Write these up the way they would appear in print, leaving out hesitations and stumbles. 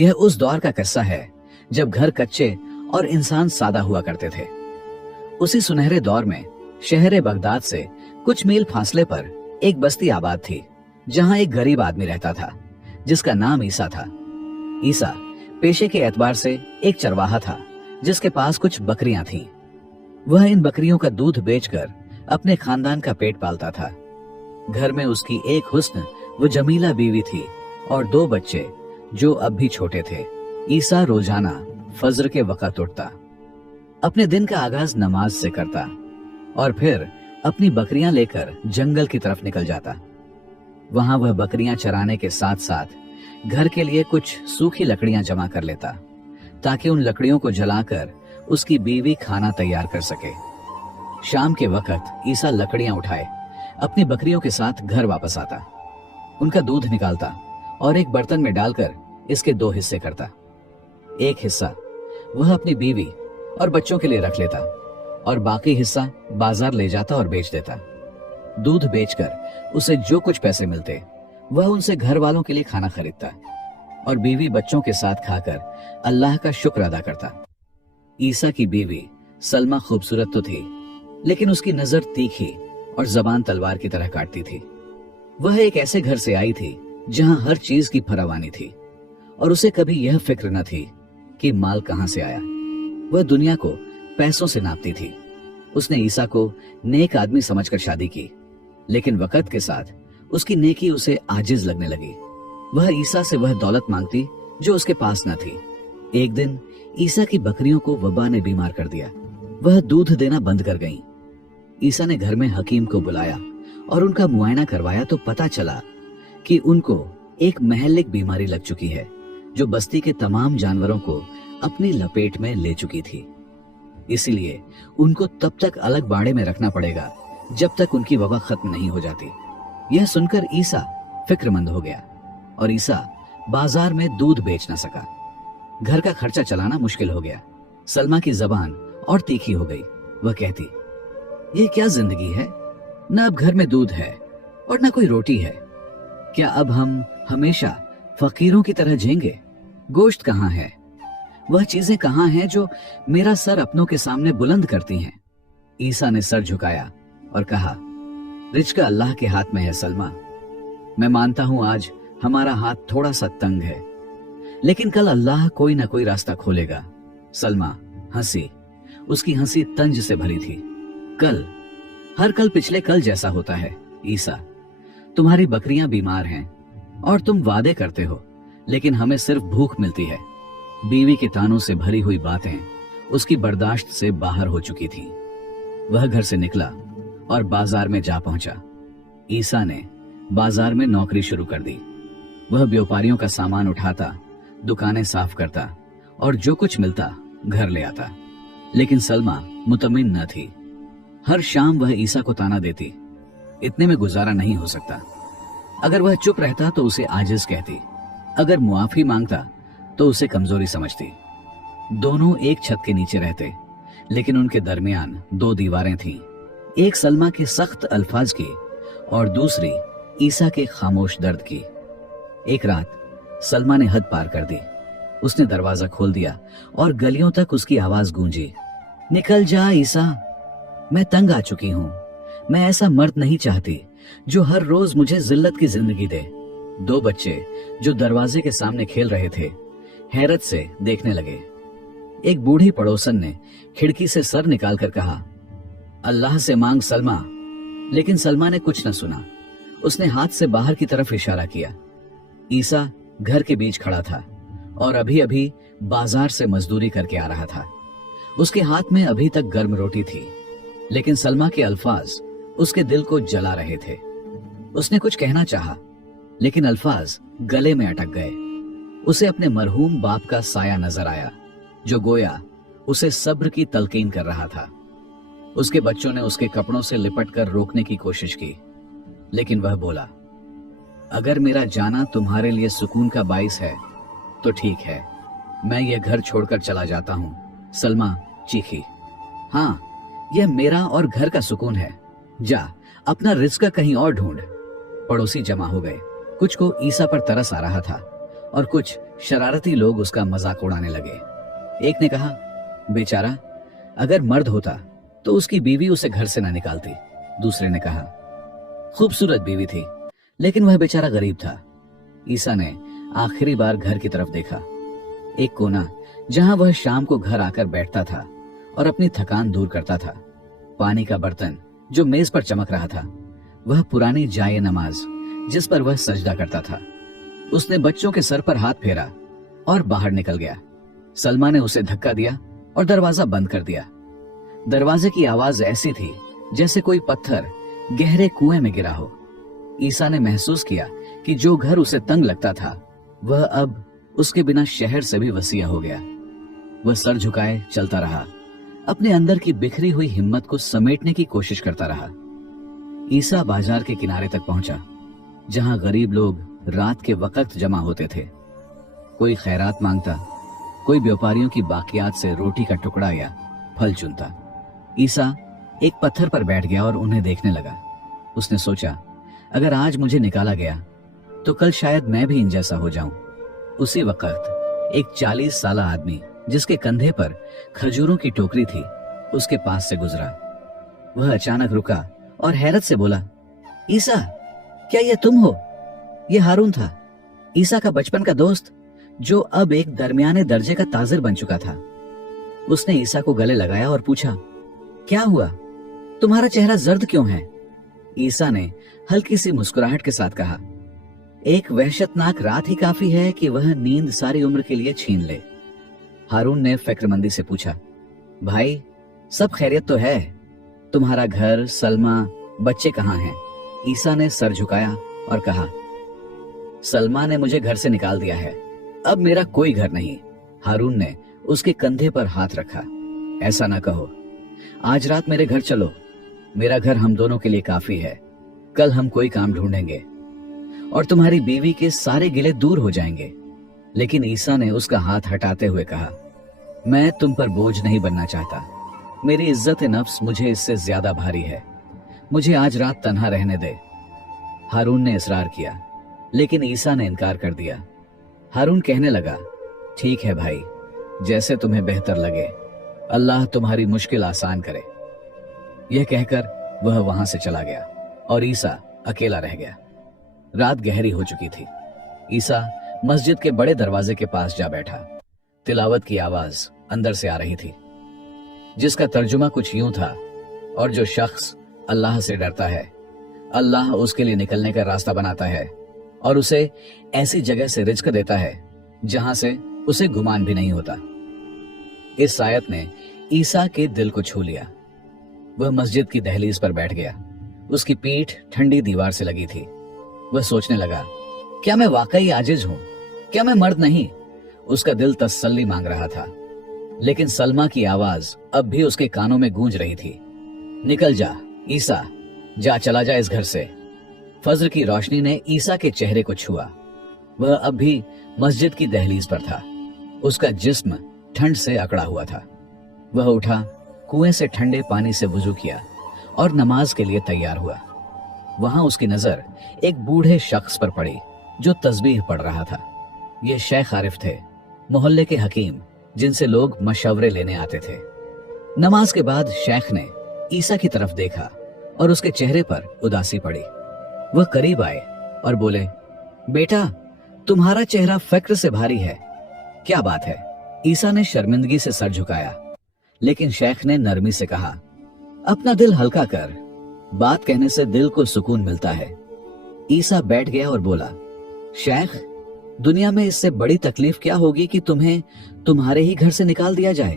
यह उस दौर का किस्सा है जब घर कच्चे और इंसान सादा हुआ करते थे। उसी सुनहरे दौर में शहर बगदाद से कुछ मील फासले पर एक बस्ती आबाद थी, जहां एक गरीब आदमी रहता था जिसका नाम ईसा था। ईसा पेशे के एतबार से एक चरवाहा था जिसके पास कुछ बकरियां थीं। वह इन बकरियों का दूध बेचकर अपने खानदान का पेट पालता था। घर में उसकी एक हुस्न व जमीला बीवी थी और 2 बच्चे जो अब भी छोटे थे। ईसा रोजाना फज्र के वक्त उठता, अपने दिन का आगाज नमाज से करता और फिर अपनी बकरियां लेकर जंगल की तरफ निकल जाता। वहां वह बकरियां चराने के साथ साथ घर के लिए कुछ सूखी लकड़ियां जमा कर लेता ताकि उन लकड़ियों को जलाकर उसकी बीवी खाना तैयार कर सके। शाम के वक्त ईसा लकड़ियां उठाए अपनी बकरियों के साथ घर वापस आता, उनका दूध निकालता और एक बर्तन में डालकर इसके 2 हिस्से करता। एक हिस्सा वह अपनी बीवी और बच्चों के लिए रख लेता और बाकी हिस्सा बाजार ले जाता और बेच देता। दूध बेचकर उसे जो कुछ पैसे मिलते वह उनसे घर वालों के लिए खाना खरीदता और बीवी बच्चों के साथ खाकर अल्लाह का शुक्र अदा करता। ईसा की बीवी सलमा खूबसूरत तो थी, लेकिन उसकी नजर तीखी और जबान तलवार की तरह काटती थी। वह एक ऐसे घर से आई थी जहां हर चीज की फरावानी थी और उसे कभी यह फिक्र न थी कि माल कहां से आया। वह दुनिया को पैसों से नापती थी। उसने ईसा को नेक आदमी समझकर शादी की, लेकिन वक्त के साथ उसकी नेकी उसे आजिज लगने लगी। वह ईसा से वह दौलत मांगती जो उसके पास न थी। एक दिन ईसा की बकरियों को वबा ने बीमार कर दिया। वह दूध देना बंद कर गईं। ईसा ने घर में हकीम को बुलाया और उनका मुआयना करवाया तो पता चला कि उनको एक महलिक बीमारी लग चुकी है जो बस्ती के तमाम जानवरों को अपनी लपेट में ले चुकी थी। इसीलिए उनको तब तक अलग बाड़े में रखना पड़ेगा जब तक उनकी वबा खत्म नहीं हो जाती। यह सुनकर ईसा फिक्रमंद हो गया और ईसा बाजार में दूध बेच न सका। घर का खर्चा चलाना मुश्किल हो गया। सलमा की जबान और तीखी हो गई। वह कहती, ये क्या जिंदगी है, न अब घर में दूध है और न कोई रोटी है। क्या अब हम हमेशा फकीरों की तरह जिएंगे? गोश्त कहाँ है? वह चीजें कहाँ हैं जो मेरा सर अपनों के सामने बुलंद करती हैं? ईसा ने सर झुकाया और कहा, रिज़्क़ अल्लाह के हाथ में है सलमा। मैं मानता हूं आज हमारा हाथ थोड़ा सा तंग है, लेकिन कल अल्लाह कोई ना कोई रास्ता खोलेगा। सलमा हंसी। उसकी हंसी तंज से भरी थी। कल, हर कल पिछले कल जैसा होता है। ईसा, तुम्हारी बकरियां बीमार हैं और तुम वादे करते हो, लेकिन हमें सिर्फ भूख मिलती है। बीवी के तानों से भरी हुई बातें उसकी बर्दाश्त से बाहर हो चुकी थी। वह घर से निकला और बाजार में जा पहुंचा। ईसा ने बाजार में नौकरी शुरू कर दी। वह व्यापारियों का सामान उठाता, दुकानें साफ करता और जो कुछ मिलता घर ले आता। लेकिन सलमा मुतमिन न थी। हर शाम वह ईसा को ताना देती, इतने में गुजारा नहीं हो सकता। अगर वह चुप रहता तो उसे आजिज कहती, अगर मुआफी मांगता तो उसे कमजोरी समझती। दोनों एक छत के नीचे रहते, लेकिन उनके दरमियान 2 दीवारें थीं। एक सलमा के सख्त अल्फाज की और दूसरी ईसा के खामोश दर्द की। एक रात सलमा ने हद पार कर दी। उसने दरवाजा खोल दिया और गलियों तक उसकी आवाज गूंजी, निकल जा ईसा, मैं तंग आ चुकी हूं। मैं ऐसा मर्द नहीं चाहती जो हर रोज मुझे जिल्लत की जिंदगी दे। 2 बच्चे जो दरवाजे के सामने खेल रहे थे हैरत से देखने लगे। एक बूढ़ी पड़ोसन ने खिड़की से सर निकालकर कहा, अल्लाह से मांग सलमा। लेकिन सलमा ने कुछ न सुना। उसने हाथ से बाहर की तरफ इशारा किया। ईसा घर के बीच खड़ा था और अभी अभी बाजार से मजदूरी करके आ रहा था। उसके हाथ में अभी तक गर्म रोटी थी, लेकिन सलमा के अल्फाज उसके दिल को जला रहे थे। उसने कुछ कहना चाहा, लेकिन अल्फाज गले में अटक गए। उसे अपने मरहूम बाप का साया नजर आया, जो गोया उसे सब्र की तलकीन कर रहा था। उसके बच्चों ने उसके कपड़ों से लिपट कर रोकने की कोशिश की, लेकिन वह बोला, अगर मेरा जाना तुम्हारे लिए सुकून का बाइस है तो ठीक है, मैं यह घर छोड़कर चला जाता हूं। सलमा चीखी, हाँ, यह मेरा और घर का सुकून है। जा अपना रिज़्क़ कहीं और ढूंढ। पड़ोसी जमा हो गए। कुछ को ईसा पर तरस आ रहा था और कुछ शरारती लोग उसका मजाक उड़ाने लगे। एक ने कहा, बेचारा, अगर मर्द होता तो उसकी बीवी उसे घर से ना निकालती। दूसरे ने कहा, खूबसूरत बीवी थी, लेकिन वह बेचारा गरीब था। ईसा ने आखिरी बार घर की तरफ देखा। एक कोना जहां वह शाम को घर आकर बैठता था और अपनी थकान दूर करता था। पानी का बर्तन जो मेज पर चमक रहा था, वह पुरानी जाए नमाज जिस पर वह सजदा करता था। उसने बच्चों के सर पर हाथ फेरा और बाहर निकल गया। सलमा ने उसे धक्का दिया और दरवाजा बंद कर दिया। दरवाजे की आवाज ऐसी थी जैसे कोई पत्थर गहरे कुएं में गिरा हो। ईसा ने महसूस किया कि जो घर उसे तंग लगता था वह अब उसके बिना शहर से भी वसीया हो गया। वह सर झुकाए चलता रहा, अपने अंदर की बिखरी हुई हिम्मत को समेटने की कोशिश करता रहा। ईसा बाजार के किनारे तक पहुंचा, जहां गरीब लोग रात के वक्त जमा होते थे। कोई खैरात मांगता, कोई व्यापारियों की बाकियात से रोटी का टुकड़ा या फल चुनता। ईसा एक पत्थर पर बैठ गया और उन्हें देखने लगा। उसने सोचा, अगर आज मुझे निकाला गया तो कल शायद मैं भी इन जैसा हो जाऊं। उसी वक्त एक 40 साला आदमी जिसके कंधे पर खजूरों की टोकरी थी उसके पास से गुजरा। वह अचानक रुका और हैरत से बोला, ईसा, क्या यह तुम हो? यह हारून था, ईसा का बचपन का दोस्त, जो अब एक दरमियाने दर्जे का ताजिर बन चुका था। उसने ईसा को गले लगाया और पूछा, क्या हुआ? तुम्हारा चेहरा जर्द क्यों है? ईसा ने हल्की सी मुस्कुराहट के साथ कहा, एक वहशतनाक रात ही काफी है कि वह नींद सारी उम्र के लिए छीन ले। हारून ने फिक्रमंदी से पूछा, भाई, सब खैरियत तो है? तुम्हारा घर, सलमा, बच्चे कहाँ हैं? ईसा ने सर झुकाया और कहा, सलमा ने मुझे घर से निकाल दिया है, अब मेरा कोई घर नहीं। हारून ने उसके कंधे पर हाथ रखा। ऐसा ना कहो, आज रात मेरे घर चलो, मेरा घर हम दोनों के लिए काफी है। कल हम कोई काम ढूंढेंगे और तुम्हारी बीवी के सारे गिले दूर हो जाएंगे। लेकिन ईसा ने उसका हाथ हटाते हुए कहा, मैं तुम पर बोझ नहीं बनना चाहता। मेरी इज्जत नफ्स मुझे इससे ज्यादा भारी है। मुझे आज रात तन्हा रहने दे। हारून ने इसरार किया, लेकिन ईसा ने इनकार कर दिया। हारून कहने लगा, ठीक है भाई, जैसे तुम्हें बेहतर लगे, अल्लाह तुम्हारी मुश्किल आसान करे। यह कहकर वह वहां से चला गया और ईसा अकेला रह गया। रात गहरी हो चुकी थी। ईसा मस्जिद के बड़े दरवाजे के पास जा बैठा। तिलावत की आवाज अंदर से आ रही थी, जिसका तर्जुमा कुछ यूं था, और जो शख्स अल्लाह से डरता है, अल्लाह उसके लिए निकलने का रास्ता बनाता है और उसे ऐसी जगह से रिज्क देता है जहां से उसे गुमान भी नहीं होता। इस आयत ने ईसा के दिल को छू लिया। वह मस्जिद की दहलीज पर बैठ गया। उसकी पीठ ठंडी दीवार से लगी थी। वह सोचने लगा, क्या मैं वाकई आजिज हूं? क्या मैं मर्द नहीं? उसका दिल तसल्ली मांग रहा था, लेकिन सलमा की आवाज अब भी उसके कानों में गूंज रही थी, निकल जा ईसा, जा, चला जा इस घर से। फज्र की रोशनी ने ईसा के चेहरे को छुआ। वह अब भी मस्जिद की दहलीज पर था। उसका जिस्म ठंड से अकड़ा हुआ था। वह उठा, कुएं से ठंडे पानी से वुजू किया और नमाज के लिए तैयार हुआ। वहां उसकी नजर एक बूढ़े शख्स पर पड़ी जो तस्बीह पढ़ रहा था। ये शेख आरिफ थे, मोहल्ले के हकीम, जिनसे लोग मशवरे लेने आते थे। नमाज के बाद शेख ने ईसा की तरफ देखा और उसके चेहरे पर उदासी पड़ी। वह करीब आए और बोले, बेटा, तुम्हारा चेहरा फिक्र से भारी है, क्या बात है? ईसा ने शर्मिंदगी से सर झुकाया, लेकिन शेख ने नरमी से कहा, अपना दिल हल्का कर, बात कहने से दिल को सुकून मिलता है। ईसा बैठ गया और बोला, शेख, दुनिया में इससे बड़ी तकलीफ क्या होगी कि तुम्हें तुम्हारे ही घर से निकाल दिया जाए।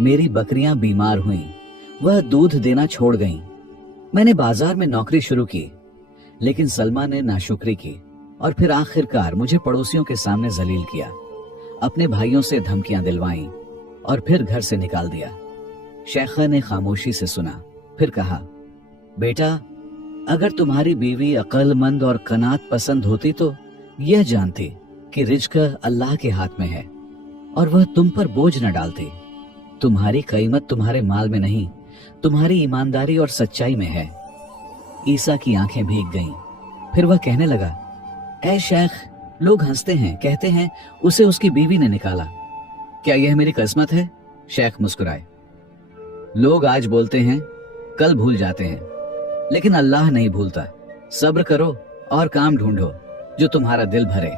मेरी बकरियां बीमार हुईं, वह दूध देना छोड़ गईं। मैंने बाजार में नौकरी शुरू की, लेकिन सलमा ने नाशुक्री की और फिर आखिरकार मुझे पड़ोसियों के सामने जलील किया, अपने भाइयों से धमकियां दिलवाईं और फिर घर से निकाल दिया। शेखा ने खामोशी से सुना, फिर कहा, बेटा, अगर तुम्हारी बीवी अक्लमंद और कनात पसंद होती तो यह जानती कि रिज्क अल्लाह के हाथ में है और वह तुम पर बोझ न डालती। तुम्हारी कीमत तुम्हारे माल में नहीं, तुम्हारी ईमानदारी और सच्चाई में है। ईसा की आंखें भीग गईं। फिर वह कहने लगा, ऐ शेख, लोग हंसते हैं, कहते हैं उसे उसकी बीवी ने निकाला। क्या यह मेरी किस्मत है? शेख मुस्कुराए। लोग आज बोलते हैं, कल भूल जाते हैं, लेकिन अल्लाह नहीं भूलता। सब्र करो और काम ढूंढो जो तुम्हारा दिल भरे।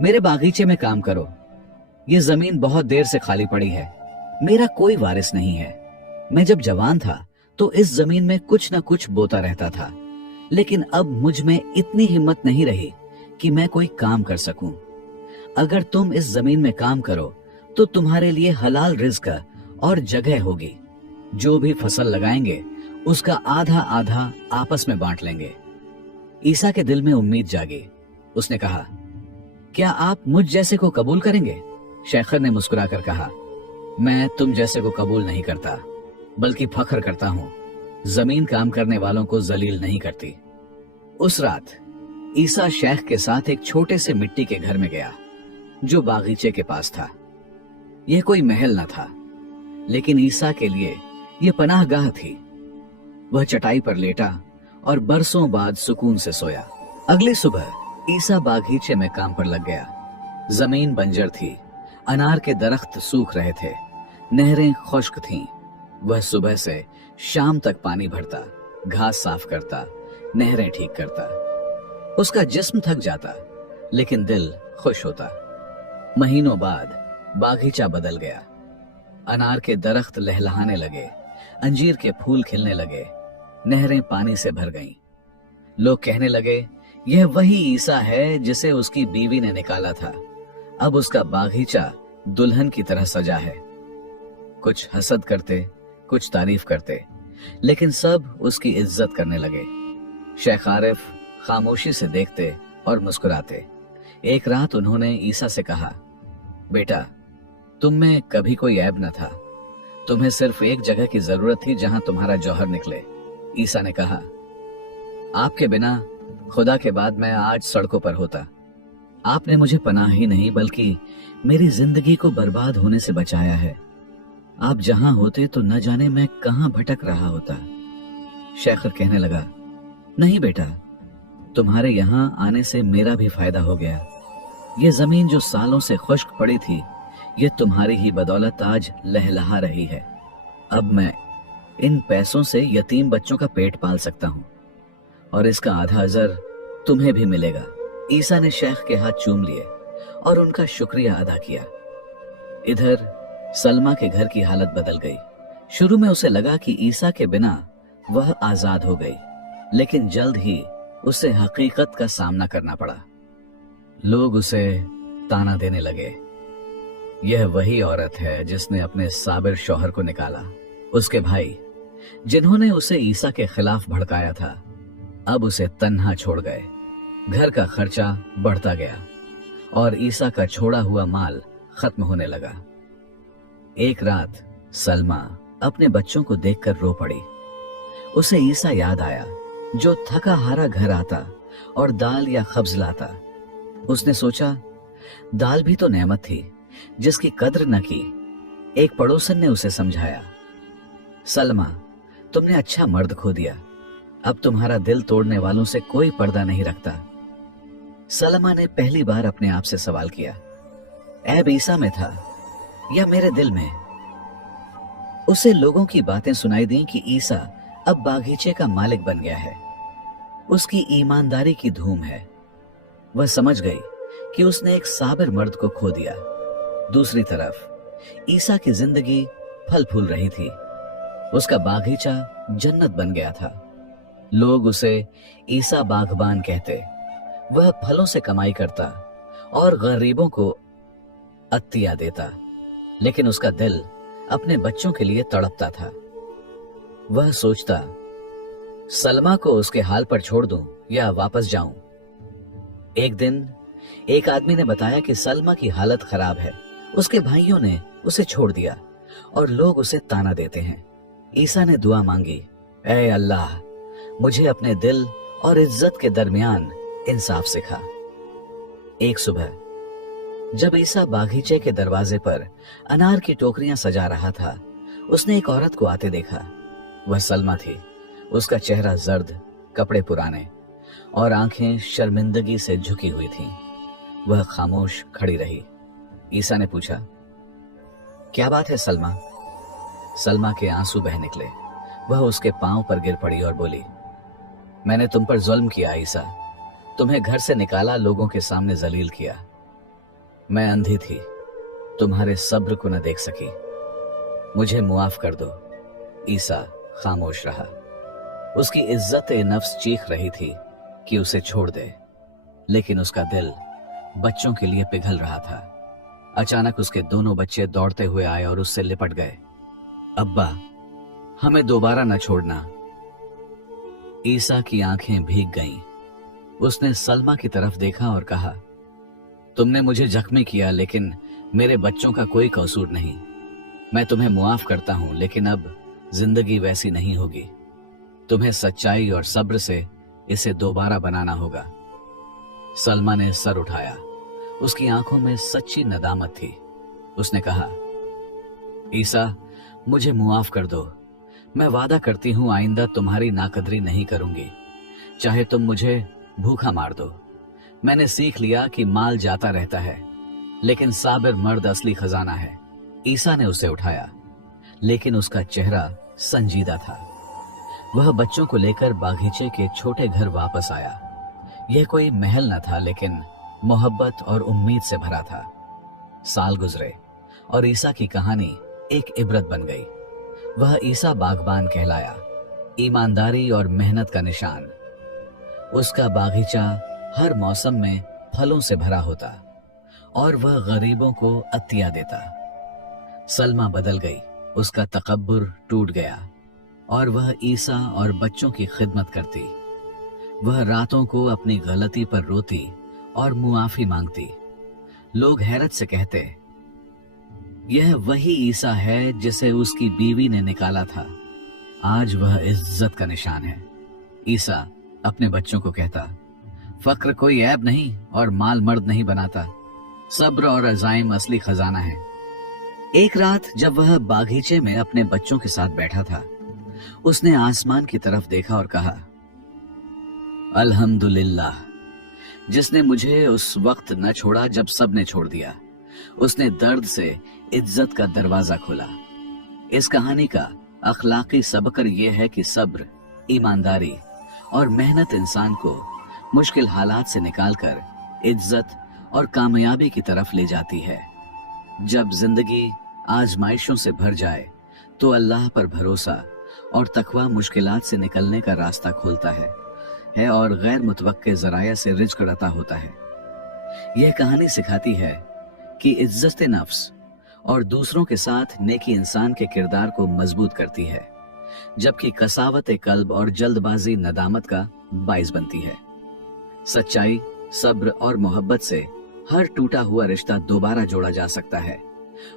मेरे बागीचे में काम करो। ये जमीन बहुत देर से खाली पड़ी है। मेरा कोई वारिस नहीं है। मैं जब जवान था तो इस जमीन में कुछ न कुछ बोता रहता था, लेकिन अब मुझ में इतनी हिम्मत नहीं रही कि मैं कोई काम कर सकूं। अगर तुम इस जमीन में काम करो तो तुम्हारे लिए हलाल रिज्क और जगह होगी। जो भी फसल लगाएंगे उसका आधा आधा आपस में बांट लेंगे। ईसा के दिल में उम्मीद जागी। उसने कहा, क्या आप मुझ जैसे को कबूल करेंगे? शेखर ने मुस्कुराकर कहा, मैं तुम जैसे को कबूल नहीं करता, बल्कि फख्र करता हूं। जमीन काम करने वालों को जलील नहीं करती। उस रात ईसा शेख के साथ एक छोटे से मिट्टी के घर में गया जो बागीचे के पास था। यह कोई महल न था, लेकिन ईसा के लिए यह पनाहगाह थी। वह चटाई पर लेटा और बरसों बाद सुकून से सोया। अगली सुबह ईसा बागीचे में काम पर लग गया। जमीन बंजर थी, अनार के दरख्त सूख रहे थे, नहरें खुश्क थीं। वह सुबह से शाम तक पानी भरता, घास साफ करता, नहरें ठीक करता। उसका जिस्म थक जाता, लेकिन दिल खुश होता। महीनों बाद बागीचा बदल गया। अनार के दरख्त लहलहाने लगे, अंजीर के फूल खिलने लगे, नहरें पानी से भर गईं। लोग कहने लगे, यह वही ईसा है जिसे उसकी बीवी ने निकाला था। अब उसका बागीचा दुल्हन की तरह सजा है। कुछ हसद करते, कुछ तारीफ करते, लेकिन सब उसकी इज्जत करने लगे। शेख आरिफ खामोशी से देखते और मुस्कुराते। एक रात उन्होंने ईसा से कहा, बेटा, तुम में कभी कोई ऐब न था। तुम्हें सिर्फ एक जगह की जरूरत थी जहां तुम्हारा जौहर निकले। ईसा ने कहा, आपके बिना खुदा के बाद मैं आज सड़कों पर होता। आपने मुझे पनाह ही नहीं बल्कि मेरी जिंदगी को बर्बाद होने से बचाया है। आप जहां होते तो न जाने मैं कहां भटक रहा होता। शेखर कहने लगा, नहीं बेटा, तुम्हारे यहां आने से मेरा भी फायदा हो गया। ये जमीन जो सालों से खुश्क पड़ी थी, ये तुम्हारी ही बदौलत आज लहलहा रही है। अब मैं इन पैसों से यतीम बच्चों का पेट पाल सकता हूं और इसका आधा अजर तुम्हें भी मिलेगा। ईसा ने शेख के हाथ चूम लिए और उनका शुक्रिया अदा किया। इधर सलमा के घर की हालत बदल गई। शुरू में उसे लगा कि ईसा के बिना वह आजाद हो गई, लेकिन जल्द ही उसे हकीकत का सामना करना पड़ा। लोग उसे ताना देने लगे, यह वही औरत है जिसने अपने साबिर शौहर को निकाला। उसके भाई, जिन्होंने उसे ईसा के खिलाफ भड़काया था, अब उसे तन्हा छोड़ गए। घर का खर्चा बढ़ता गया और ईसा का छोड़ा हुआ माल खत्म होने लगा। एक रात सलमा अपने बच्चों को देखकर रो पड़ी। उसे ईसा याद आया जो थका हारा घर आता और दाल या खब्ज लाता। उसने सोचा, दाल भी तो नेमत थी जिसकी कद्र न की। एक पड़ोसन ने उसे समझाया, सलमा, तुमने अच्छा मर्द खो दिया। अब तुम्हारा दिल तोड़ने वालों से कोई पर्दा नहीं रखता। सलमा ने पहली बार अपने आप से सवाल किया, ऐब ईसा में था या मेरे दिल में? उसे लोगों की बातें सुनाई दी कि ईसा अब बागीचे का मालिक बन गया है। उसकी ईमानदारी की धूम है। वह समझ गई कि उसने एक साबिर मर्द को खो दिया। दूसरी तरफ ईसा की जिंदगी फल फूल रही थी। उसका बागीचा जन्नत बन गया था। लोग उसे ईसा बागबान कहते। वह फलों से कमाई करता और गरीबों को अत्तिया देता, लेकिन उसका दिल अपने बच्चों के लिए तड़पता था। वह सोचता, सलमा को उसके हाल पर छोड़ दूं या वापस जाऊं। एक दिन एक आदमी ने बताया कि सलमा की हालत खराब है। उसके भाइयों ने उसे छोड़ दिया और लोग उसे ताना देते हैं। ईसा ने दुआ मांगी, ऐ अल्लाह, मुझे अपने दिल और इज्जत के दरमियान इंसाफ सिखा। एक सुबह जब ईसा बागीचे के दरवाजे पर अनार की टोकरियां सजा रहा था, उसने एक औरत को आते देखा। वह सलमा थी। उसका चेहरा जर्द, कपड़े पुराने और आंखें शर्मिंदगी से झुकी हुई थीं। वह खामोश खड़ी रही। ईसा ने पूछा, क्या बात है सलमा? सलमा के आंसू बह निकले। वह उसके पांव पर गिर पड़ी और बोली, मैंने तुम पर जुल्म किया ईसा, तुम्हें घर से निकाला, लोगों के सामने जलील किया। मैं अंधी थी, तुम्हारे सब्र को न देख सकी, मुझे मुआफ कर दो। ईसा खामोश रहा। उसकी इज्जत ए नफ्स चीख रही थी कि उसे छोड़ दे, लेकिन उसका दिल बच्चों के लिए पिघल रहा था। अचानक उसके दोनों बच्चे दौड़ते हुए आए और उससे लिपट गए। अब्बा, हमें दोबारा न छोड़ना। ईसा की आंखें भीग गईं। उसने सलमा की तरफ देखा और कहा, तुमने मुझे जख्मी किया, लेकिन मेरे बच्चों का कोई कसूर नहीं। मैं तुम्हें मुआफ करता हूं, लेकिन अब जिंदगी वैसी नहीं होगी। तुम्हें सच्चाई और सब्र से इसे दोबारा बनाना होगा। सलमा ने सर उठाया। उसकी आंखों में सच्ची नदामत थी। उसने कहा, ईसा, मुझे मुआफ कर दो। मैं वादा करती हूं आइंदा तुम्हारी नाकदरी नहीं करूंगी, चाहे तुम मुझे भूखा मार दो। मैंने सीख लिया कि माल जाता रहता है, लेकिन साबिर मर्द असली खजाना है। ईसा ने उसे उठाया, लेकिन उसका चेहरा संजीदा था। वह बच्चों को लेकर बागीचे के छोटे घर वापस आया। यह कोई महल न था, लेकिन मोहब्बत और उम्मीद से भरा था। साल गुजरे और ईसा की कहानी एक इबरत बन गई। वह ईसा बागबान कहलाया, ईमानदारी और मेहनत का निशान। उसका बागीचा हर मौसम में फलों से भरा होता और वह गरीबों को अतिया देता। सलमा बदल गई, उसका तकब्बुर टूट गया और वह ईसा और बच्चों की खिदमत करती। वह रातों को अपनी गलती पर रोती और मुआफी मांगती। लोग हैरत से कहते, यह वही ईसा है जिसे उसकी बीवी ने निकाला था। आज वह इज्जत का निशान है। ईसा अपने बच्चों को कहता, फक्र कोई ऐब नहीं और माल मर्द नहीं बनाता। सब्र और अज़ाइम असली खजाना है। एक रात जब वह बागीचे में अपने बच्चों के साथ बैठा था, उसने आसमान की तरफ देखा और कहा, अल्हम्दुलिल्लाह, जिसने मुझे उस वक्त न छोड़ा जब सब ने छोड़ दिया। उसने दर्द से इज्जत का दरवाजा खोला। इस कहानी का अखलाकी सबकर यह है कि सब्र, ईमानदारी और मेहनत इंसान को मुश्किल हालात से निकालकर इज्जत और कामयाबी की तरफ ले जाती है। जब जिंदगी आजमाइशों से भर जाए तो अल्लाह पर भरोसा और तकवा मुश्किलात से निकलने का रास्ता खोलता है और गैर मुतवक्के जराया से रिज़्क़ अता होता है। यह कहानी सिखाती है कि इज्जत नफ्स और दूसरों के साथ नेकी इंसान के किरदार को मजबूत करती है, जबकि कसावत कल्ब और जल्दबाजी नदामत का बाइस बनती है। सच्चाई, सब्र और मोहब्बत से हर टूटा हुआ रिश्ता दोबारा जोड़ा जा सकता है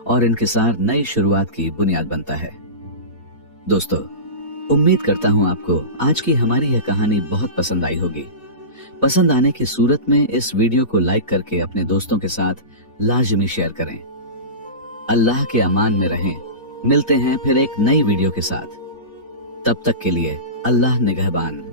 और इनकिसार नई शुरुआत की बुनियाद बनता है। दोस्तों, उम्मीद करता हूं आपको आज की हमारी यह कहानी बहुत पसंद आई होगी। पसंद आने की सूरत में इस वीडियो को लाइक करके अपने दोस्तों के साथ लाजमी शेयर करें। अल्लाह के अमान में रहें। मिलते हैं फिर एक नई वीडियो के साथ। तब तक के लिए अल्लाह निगहबान।